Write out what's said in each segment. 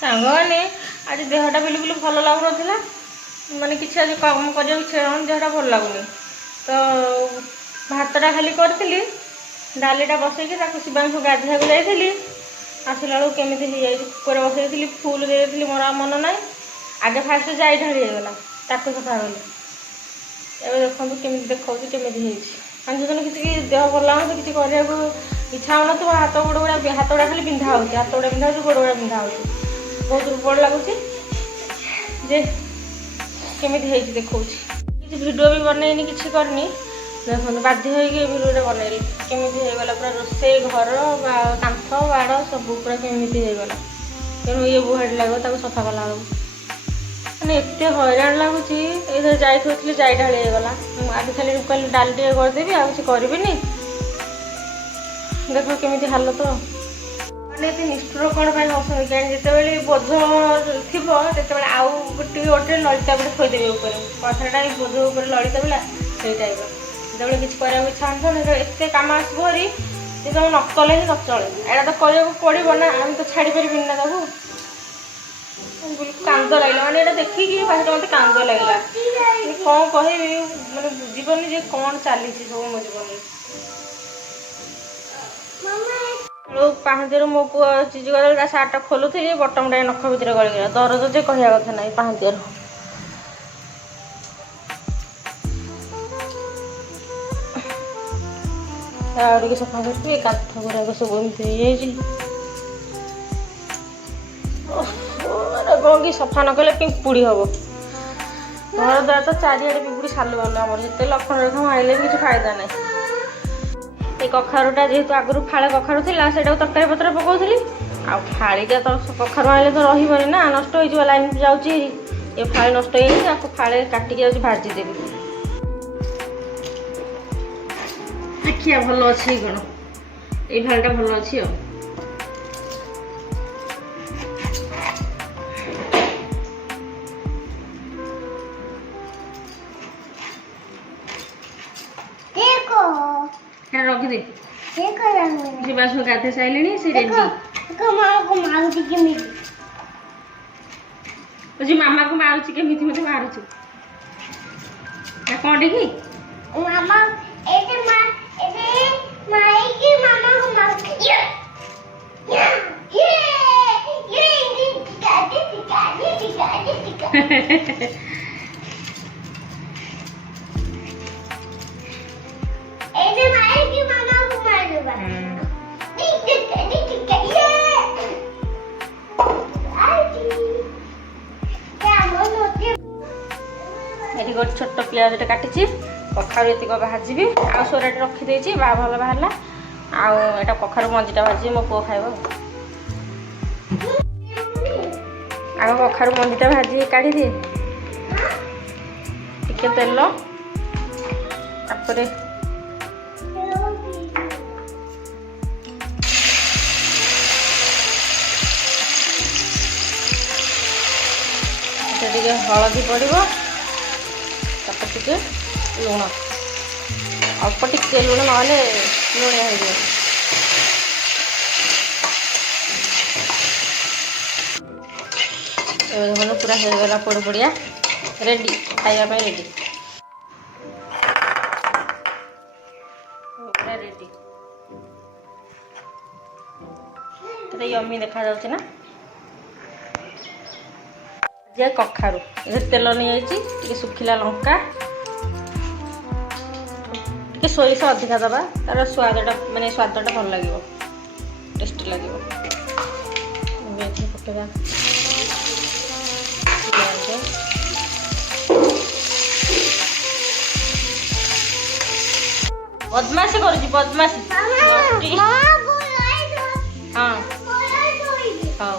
ସାଙ୍ଗମାନେ ଆଜି ଦେହଟା ବିଲକୁଲ ଭଲ ଲାଗୁନଥିଲା, ମାନେ କିଛି ଆଜି କାମ କରିବାକୁ ଇଚ୍ଛା ହେଉନି, ଦେହଟା ଭଲ ଲାଗୁନି। ତ ଭାତଟା ଖାଲି କରିଥିଲି, ଡାଲିଟା ବସେଇକି ତାକୁ ଶିବାଂଶୁ ଗାଧୋଇବାକୁ ଯାଇଥିଲି। ଆସିଲା ବେଳକୁ କେମିତି ହେଇଯାଇଛି, କୁକରରେ ବସେଇଥିଲି, ଫୁଲ ଦେଇଥିଲି, ମୋର ଆଉ ମନ ନାହିଁ। ଆଗେ ଫାଷ୍ଟ ଯାଇ ଢାଳି ହେଇଗଲା, ତାକୁ ସଫା କଲି। ଏବେ ଦେଖନ୍ତୁ କେମିତି ଦେଖାଉଛି, କେମିତି ହେଇଛି। ମାନେ ଯେଉଁଦିନ କିଛି ଦେହ ଭଲ ଲାଗୁନଥିବ, କିଛି କରିବାକୁ ଇଚ୍ଛା ହେଉନଥିବ, ହାତ ଗୁଡ଼ା ଖାଲି ବିନ୍ଧା ହେଉଛି, ହାତ ଗୁଡ଼ା ବିନ୍ଧା ହେଉଛି, ଗୋଡ଼ ଗୁଡ଼ା ବିନ୍ଧା ହେଉଛି, ବହୁତ ଦୁର୍ବଳ ଲାଗୁଛି। ଯେ କେମିତି ହେଇଛି ଦେଖାଉଛି। କିଛି ଭିଡ଼ିଓ ବି ବନେଇନି, କିଛି କରିନି। ଦେଖନ୍ତୁ ବାଧ୍ୟ ହୋଇକି ଏ ଭିଡ଼ିଓଟା ବନେଇଲି। କେମିତି ହେଇଗଲା ପୁରା ରୋଷେଇ ଘର ବା କାନ୍ଥ ବାଡ଼ ସବୁ ପୁରା କେମିତି ହେଇଗଲା। ତେଣୁ ଇଏ ବୁହାଡ଼ି ଲାଗିବ ତାକୁ ସଫା କଲା ବେଳକୁ, ମାନେ ଏତେ ହଇରାଣ ଲାଗୁଛି। ଏଇଥର ଯାଇଥିଲି, ଯାଇ ଢାଳି ହେଇଗଲା। ଆଜି ଖାଲି କହିଲି ଡାଲି ଟିକେ କରିଦେବି, ଆଉ କିଛି କରିବିନି। ଦେଖ କେମିତି ହାଲତ। ମାନେ ଏତେ ନିଷ୍ଠୁର କ'ଣ ପାଇଁ ହେଉଛନ୍ତି କାହିଁକି? ଯେତେବେଳେ ବୋଝ ଥିବ ସେତେବେଳେ ଆଉ ଗୋଟେ ଲଳିତା ଗୋଟେ ଥୋଇଦେବେ ଉପରେ, କଥାଟା ବୋଝ ଉପରେ ଲଳିତା ଥିଲା ସେଇ ଟାଇପ୍ର। ଯେତେବେଳେ କିଛି କରିବାକୁ ଇଚ୍ଛା ହେଉନଥିବ, ସେତେବେଳେ ଏତେ କାମ ଆସିବ ଭାରି ଯେ ତୁମେ ନ କଲେ ହିଁ ନ ଚଳେ। ଏଇଟା ତ କରିବାକୁ ପଡ଼ିବ ନା, ଆମେ ତ ଛାଡ଼ିପାରିବିନି ନା ତାକୁ। କାନ୍ଦ ଲାଗିଲା, ମାନେ ଏଇଟା ଦେଖିକି ଭାରି ମୋତେ କାନ୍ଦ ଲାଗିଲା। କ'ଣ କହିବି, ମାନେ ବୁଝିପାରୁନି ଯେ କ'ଣ ଚାଲିଛି ସବୁ ମୋ ଜୀବନରେ। ପାହାନ୍ତିଆରୁ ମୋ ପୁଅ ଚିଜି ଗଲା, ତା ସାର୍ଟଟା ଖୋଲୁଥିଲି, ବଟମଟା ନଖ ଭିତରେ ଗଳିଗଲା। ଦରଜ ଯେ କହିବା କଥା ନାହିଁ ପାହାନ୍ତିଆରୁ। ଆଉ ଟିକେ ସଫା କରିବି, କାନ୍ଥ ଗୁଡ଼ାକ ସବୁ ଏମିତି ହେଇଯାଇଛି। କ'ଣ କି ସଫା ନ କଲେ ପିମ୍ପୁଡ଼ି ହେବ। ଘର ଦ୍ୱାରା ତ ଚାରିଆଡ଼େ ପିମ୍ପୁଡ଼ି ସାଲୁ ବାଲୁ। ଆମର ଯେତେ ଲକ୍ଷଣ ରେଖା ମାରିଲେ ବି କିଛି ଫାଇଦା ନାହିଁ। এই କଖାରୁଟା ଯେହେତୁ ଆଗରୁ ଫାଳେ କଖାରୁ ଥିଲା, ସେଇଟାକୁ ତରକାରୀ ପତ୍ର ପକାଉଥିଲି। ଆଉ ଫାଳିଟା ତ କଖାରୁ ଆଣିଲେ ତ ରହିବନି ନା, ନଷ୍ଟ ହେଇଯିବ, ଲାଇନ୍ ଯାଉଛି। ଏ ଫାଳେ ନଷ୍ଟ ହେଇଯାଇଛି, ତାକୁ ଫାଳେ କାଟିକି ଯାଉଛି ଭାଜିଦେବି। ଦେଖିବା ଭଲ ଅଛି କ'ଣ, ଏଇ ଫାଳଟା ଭଲ ଅଛି। ଆଉ ରଖିଦେ। ଶିବାଂଶୁ ଗାଧୋଇ ସାରିଲେଣି, ସେ ରେଡି। ମାମାକୁ ମାରୁଛି କେମିତି ମତେ ମାରୁଛି କ'ଣ କି? ଏଠି ଗୋଟେ ଛୋଟ ପିଆଜଟେ କାଟିଛି, କଖାରୁ ଏତିକ ଭାଜିବି, ଆଉ ସୋରାଟେ ରଖିଦେଇଛି, ଭଲ ବାହାରିଲା। ଆଉ ଏଇଟା କଖାରୁ ମଞ୍ଜିଟା ଭାଜିବି, ମୋ ପୁଅ ଖାଇବ। ଆଗ କଖାରୁ ମଞ୍ଜିଟା ଭାଜିକି କାଢ଼ିଦିଏ, ଟିକେ ତେଲ, ତାପରେ ଟିକେ ହଳଦୀ ପଡ଼ିବ, ତାପରେ ଟିକେ ଲୁଣ, ଅଳ୍ପ ଟିକେ ଲୁଣ, ନହେଲେ ଲୁଣିଆ ହେଇଯିବ। ଏବେ ଦେଖନ୍ତୁ ପୁରା ହେଇଗଲା ପୋଡ଼ ପୋଡ଼ିଆ, ରେଡ଼ି, ଖାଇବା ପାଇଁ ରେଡ଼ି, ପୁରା ରେଡ଼ି। କେତେ ୟମି ଦେଖାଯାଉଛି ନା। ଯେ କଖାରୁ ଏଥିରେ ତେଲ ନେଇଯାଇଛି, ଟିକେ ଶୁଖିଲା ଲଙ୍କା, ଟିକେ ସୋରିଷ ଅଧିକା ଦେବା, ତାର ସ୍ୱାଦଟା ମାନେ ସ୍ୱାଦଟା ଭଲ ଲାଗିବ, ଟେଷ୍ଟି ଲାଗିବ। ଏଥିରେ ପକେଇବା ପିଆଜ, ବଦମାସି କରୁଛି, ବଦମାସି। ହଁ ହଉ।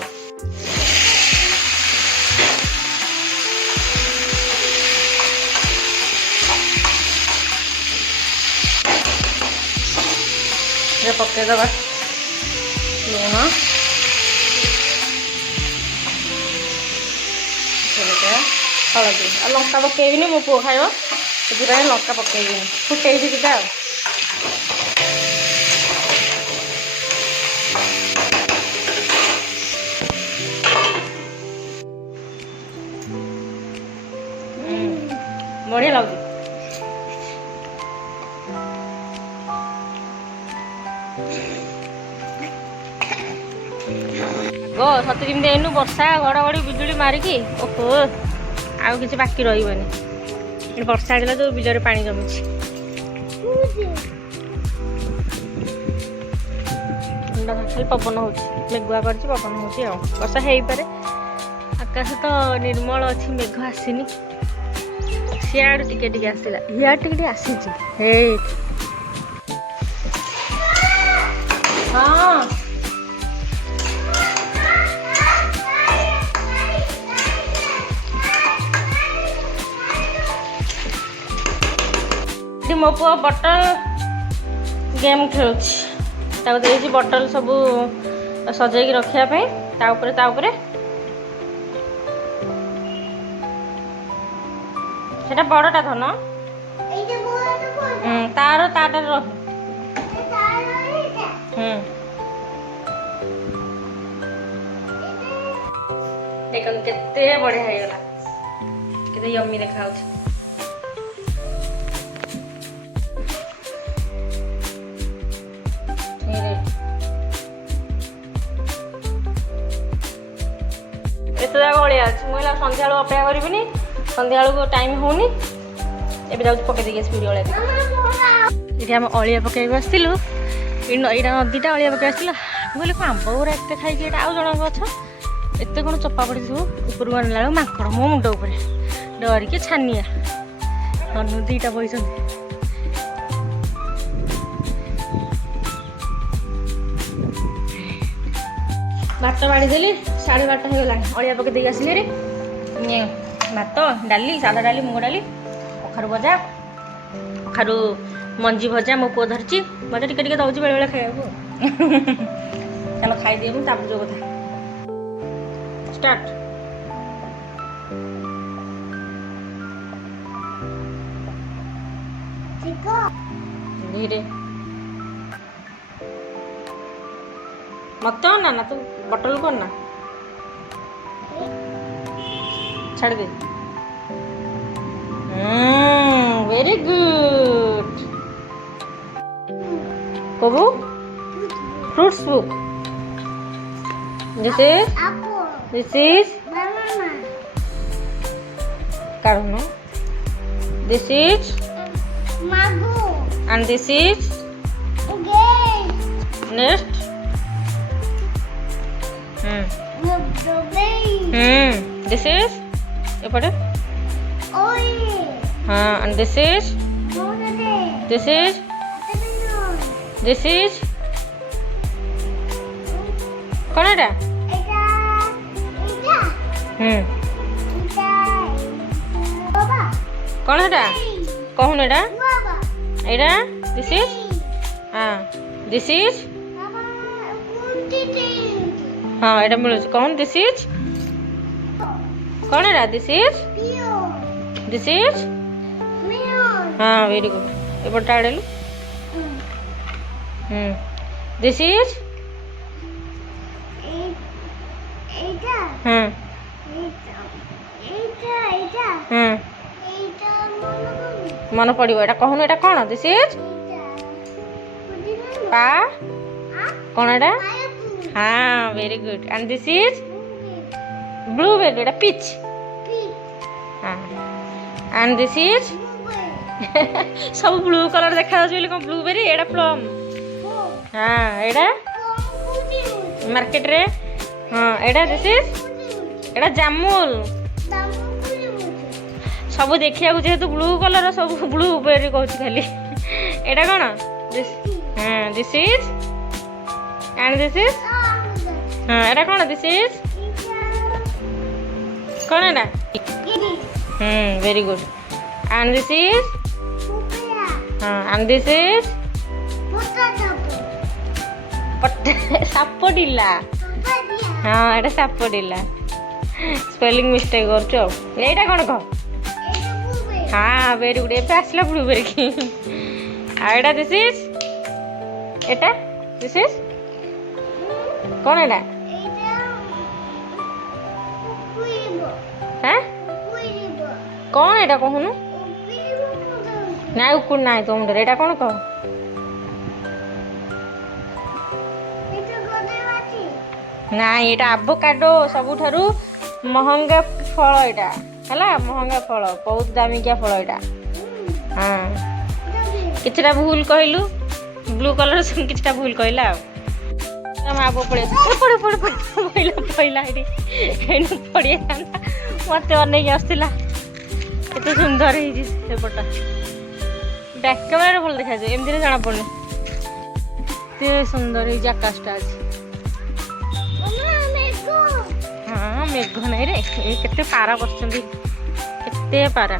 ପକେଇଦବା ଲୁଣ, ହଳଦୀ, ଆଉ ଲଙ୍କା ପକେଇବିନି, ମୋ ପୁଅ ଖାଇବ, ସେଥିପାଇଁ ଲଙ୍କା ପକେଇବିନି, ଫୁଟେଇବି ଯିବା। ଆଉ बढ़िया लगे गो सत जमी एनु वर्षा घड़घड़ी बिजुली मारिकी ओहो आउ किसी बाकी रही वर्षा आला जो बिलरे पानी जमुची खाली पवन हो मेघुआ कर पवन हो वर्षा हो पारे आकाश तो निर्मल अच्छी मेघ आसीनी सियाड़ टिके टिके आसला इया टिके आसी हाँ मो पुआ बटल गेम खेलुची बटल सब सजाई रखापी सेटा बड़टा धन तार तार देख केते बढ़िया होगला केते यम्मी देखा एत जाक अड़िया मुझे सन्ध्या अपेक्षा करी सन्ध्या टाइम होनी ए पकई देखिए स्पीड अड़िया ये आम अड़िया पकड़ आसलु यहाँ नदीटा अड़िया पकड़ आसला बोले कौन आंब गुरा एत खाई आउ जन गछ एत कौन चपा पड़ी सब ऊपर आनला माकड़ मो मुंड उपर डरिकी छानिया हनु दीटा बैस भात बाड़ीदेली 12:30 होगला अड़िया पकई देगी आसिले भात डाली सादा डाली मुग डाली कखारु भजा कखारु मंजी भजा मो पुओ धरची मत टिके दौर बेले बेले खाइबू चलो खाई दिए तापर जो कथा स्टार्ट धीरे मत ना तू बटल करना छाड़ दे वेरी गुड कोबू फ्रूट्स बुक दिस इज कारुनो this is and this is next this is epade and this is कौन एटा कौन एटा कहून एटा एटा दिस इज हाँ एटा मिलू कहून दिस इज कौन एटा दिस इज हाँ वेरी गुड एपटा आड़ेलु दिस इज मन पड़ो एटा कहून एटा कौन दिस इज पा कौन एटा हाँ very good and this is blueberry Etah peach हाँ एंड दिस इज सब ब्लू कलर देखा कौन ब्लूबेरी एटा प्लम हाँ एटा मार्केट रे हाँ एटा दिस इज एटा जामुल सब देखिया जेहेतु ब्लू कलर सब ब्लू बेरी कहूँ खाली एटा कौन this is and this is हाँ एटा कौन दिस इज कौन एटा very good and this is हाँ एंड दिस इज सापडिला हाँ एटा सापडिला स्पेलिंग मिस्टेक कर एटा कौन कह हाँ वेरी गुड एबे आसला ब्लूबेरी की एटा this is Etah this is कौन एटा हाँ कौन एटा कहूनु ନା ଉକୁଣ ନାହିଁ ତୋ ମୁଣ୍ଡରେ। ଏଇଟା କ'ଣ କହ? ନାଇଁ ଏଇଟା ଆଭୋକାଡୋ, ସବୁଠାରୁ ମହଙ୍ଗା ଫଳ ଏଇଟା ହେଲା। ମହଙ୍ଗା ଫଳ, ବହୁତ ଦାମିକିଆ ଫଳ ଏଇଟା। ହଁ କିଛିଟା ଭୁଲ କହିଲୁ, ବ୍ଲୁ କଲର କିଛିଟା ଭୁଲ କହିଲା ଆଉ। ମା ବୋଉ ପଳେଇ ପଇଲା ଏଠି ଏଇଠି ପଡ଼ିଯାଇଥାନ୍ତା। ମତେ ଅନେଇକି ଆସିଥିଲା। କେତେ ସୁନ୍ଦର ହେଇଛି ସେପଟା। ବ୍ୟାକ୍ କ୍ୟାମେରାରେ ଭଲ ଦେଖାଯାଉଛି, ଏମିତିରେ ଜଣା ପଡୁନି। ଏତେ ସୁନ୍ଦର ହେଇଛି ଆକାଶଟା ଅଛି। ହଁ ମେଘ ନାହିଁ ରେ, ଏ କେତେ ପାରା ବସୁଛନ୍ତି, କେତେ ପାରା।